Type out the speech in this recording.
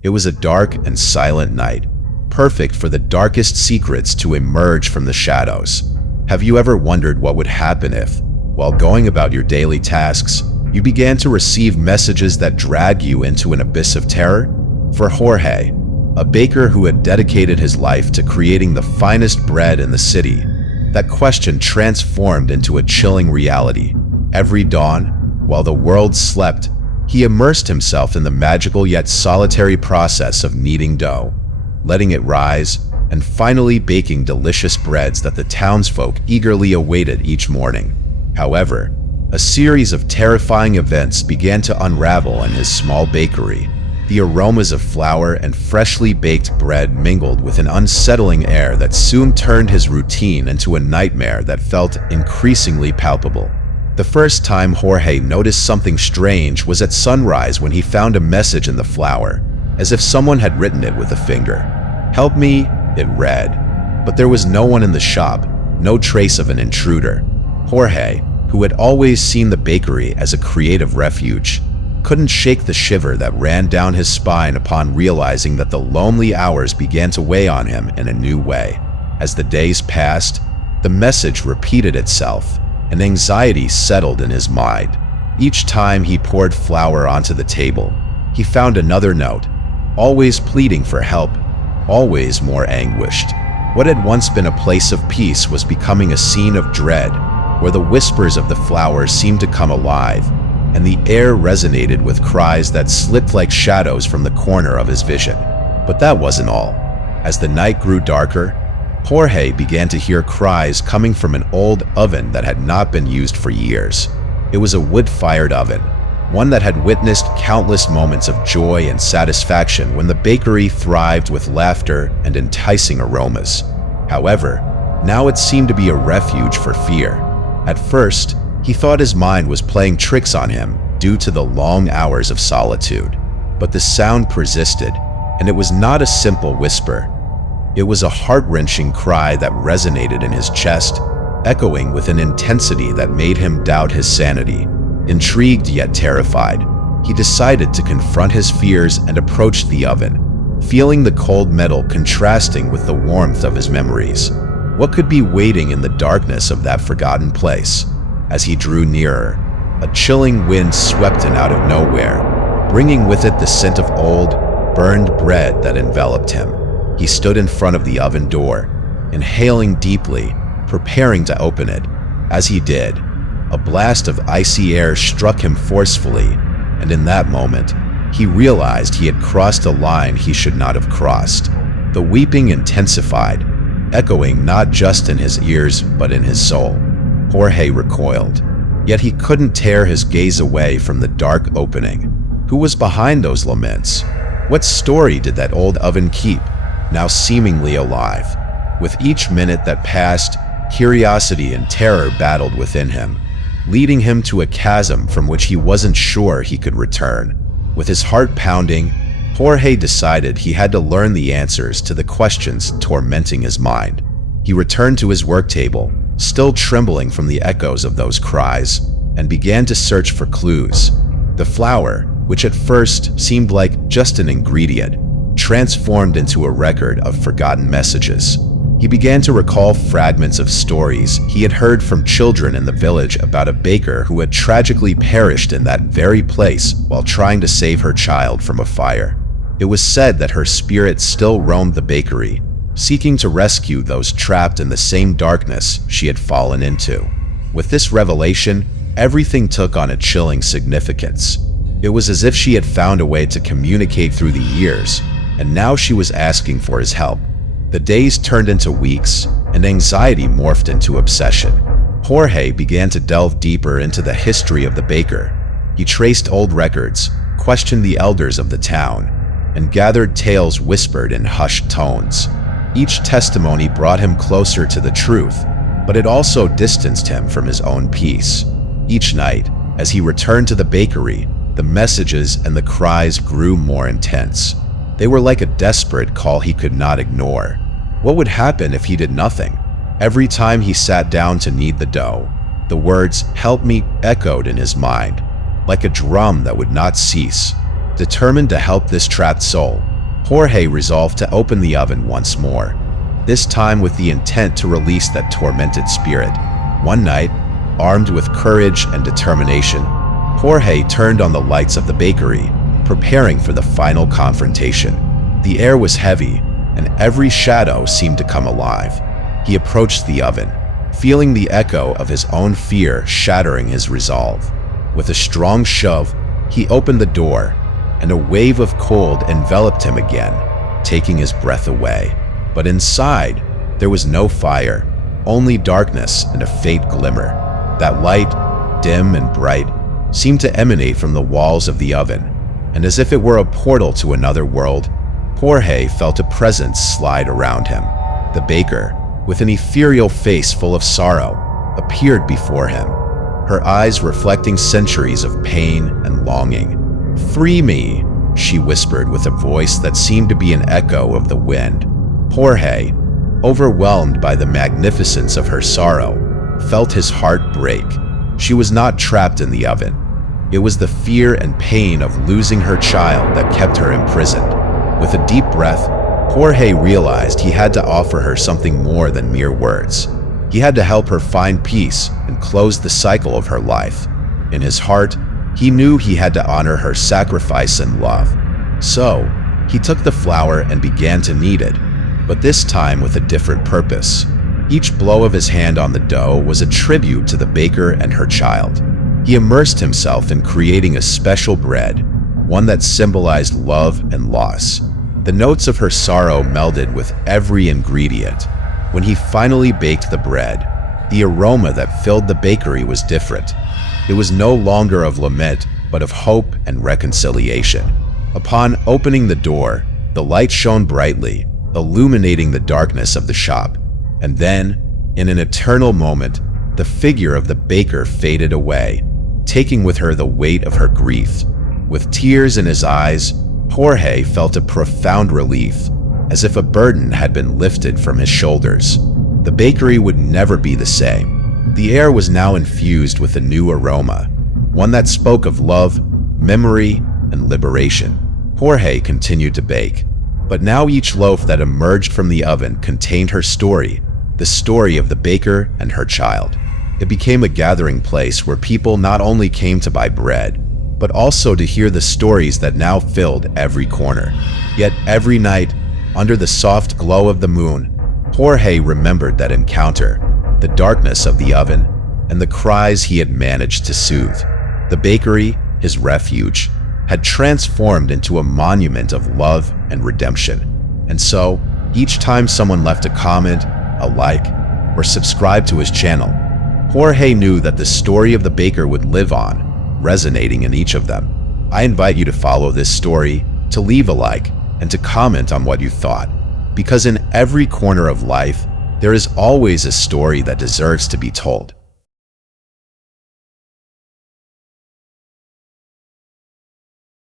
It was a dark and silent night, perfect for the darkest secrets to emerge from the shadows. Have you ever wondered what would happen if, while going about your daily tasks, you began to receive messages that drag you into an abyss of terror? For Jorge, a baker who had dedicated his life to creating the finest bread in the city, that question transformed into a chilling reality. Every dawn, while the world slept, he immersed himself in the magical yet solitary process of kneading dough, letting it rise, and finally baking delicious breads that the townsfolk eagerly awaited each morning. However, a series of terrifying events began to unravel in his small bakery. The aromas of flour and freshly baked bread mingled with an unsettling air that soon turned his routine into a nightmare that felt increasingly palpable. The first time Jorge noticed something strange was at sunrise when he found a message in the flour, as if someone had written it with a finger. "Help me," it read. But there was no one in the shop, no trace of an intruder. Jorge, who had always seen the bakery as a creative refuge, couldn't shake the shiver that ran down his spine upon realizing that the lonely hours began to weigh on him in a new way. As the days passed, the message repeated itself, and anxiety settled in his mind. Each time he poured flour onto the table, he found another note, always pleading for help, always more anguished. What had once been a place of peace was becoming a scene of dread, where the whispers of the flour seemed to come alive, and the air resonated with cries that slipped like shadows from the corner of his vision. But that wasn't all. As the night grew darker, Jorge began to hear cries coming from an old oven that had not been used for years. It was a wood-fired oven, one that had witnessed countless moments of joy and satisfaction when the bakery thrived with laughter and enticing aromas. However, now it seemed to be a refuge for fear. At first, he thought his mind was playing tricks on him due to the long hours of solitude. But the sound persisted, and it was not a simple whisper. It was a heart-wrenching cry that resonated in his chest, echoing with an intensity that made him doubt his sanity. Intrigued yet terrified, he decided to confront his fears and approach the oven, feeling the cold metal contrasting with the warmth of his memories. What could be waiting in the darkness of that forgotten place? As he drew nearer, a chilling wind swept in out of nowhere, bringing with it the scent of old, burned bread that enveloped him. He stood in front of the oven door, inhaling deeply, preparing to open it. As he did, a blast of icy air struck him forcefully, and in that moment, he realized he had crossed a line he should not have crossed. The weeping intensified, echoing not just in his ears but in his soul. Jorge recoiled, yet he couldn't tear his gaze away from the dark opening. Who was behind those laments? What story did that old oven keep, now seemingly alive? With each minute that passed, curiosity and terror battled within him, leading him to a chasm from which he wasn't sure he could return. With his heart pounding, Jorge decided he had to learn the answers to the questions tormenting his mind. He returned to his work table, still trembling from the echoes of those cries, and began to search for clues. The flour, which at first seemed like just an ingredient, transformed into a record of forgotten messages. He began to recall fragments of stories he had heard from children in the village about a baker who had tragically perished in that very place while trying to save her child from a fire. It was said that her spirit still roamed the bakery, seeking to rescue those trapped in the same darkness she had fallen into. With this revelation, everything took on a chilling significance. It was as if she had found a way to communicate through the years, and now she was asking for his help. The days turned into weeks, and anxiety morphed into obsession. Jorge began to delve deeper into the history of the baker. He traced old records, questioned the elders of the town, and gathered tales whispered in hushed tones. Each testimony brought him closer to the truth, but it also distanced him from his own peace. Each night, as he returned to the bakery, the messages and the cries grew more intense. They were like a desperate call he could not ignore. What would happen if he did nothing? Every time he sat down to knead the dough, the words "help me" echoed in his mind, like a drum that would not cease. Determined to help this trapped soul, Jorge resolved to open the oven once more, this time with the intent to release that tormented spirit. One night, armed with courage and determination, Jorge turned on the lights of the bakery, preparing for the final confrontation. The air was heavy, and every shadow seemed to come alive. He approached the oven, feeling the echo of his own fear shattering his resolve. With a strong shove, he opened the door, and a wave of cold enveloped him again, taking his breath away. But inside, there was no fire, only darkness and a faint glimmer. That light, dim and bright, seemed to emanate from the walls of the oven, and as if it were a portal to another world, Jorge felt a presence slide around him. The baker, with an ethereal face full of sorrow, appeared before him, her eyes reflecting centuries of pain and longing. "Free me," she whispered with a voice that seemed to be an echo of the wind. Jorge, overwhelmed by the magnificence of her sorrow, felt his heart break. She was not trapped in the oven. It was the fear and pain of losing her child that kept her imprisoned. With a deep breath, Jorge realized he had to offer her something more than mere words. He had to help her find peace and close the cycle of her life. In his heart, he knew he had to honor her sacrifice and love. So, he took the flour and began to knead it, but this time with a different purpose. Each blow of his hand on the dough was a tribute to the baker and her child. He immersed himself in creating a special bread, one that symbolized love and loss. The notes of her sorrow melded with every ingredient. When he finally baked the bread, the aroma that filled the bakery was different. It was no longer of lament, but of hope and reconciliation. Upon opening the door, the light shone brightly, illuminating the darkness of the shop. And then, in an eternal moment, the figure of the baker faded away, taking with her the weight of her grief. With tears in his eyes, Jorge felt a profound relief, as if a burden had been lifted from his shoulders. The bakery would never be the same. The air was now infused with a new aroma, one that spoke of love, memory, and liberation. Jorge continued to bake, but now each loaf that emerged from the oven contained her story, the story of the baker and her child. It became a gathering place where people not only came to buy bread, but also to hear the stories that now filled every corner. Yet every night, under the soft glow of the moon, Jorge remembered that encounter, the darkness of the oven, and the cries he had managed to soothe. The bakery, his refuge, had transformed into a monument of love and redemption. And so, each time someone left a comment, a like, or subscribed to his channel, Jorge knew that the story of the baker would live on, resonating in each of them. I invite you to follow this story, to leave a like, and to comment on what you thought. Because in every corner of life, there is always a story that deserves to be told.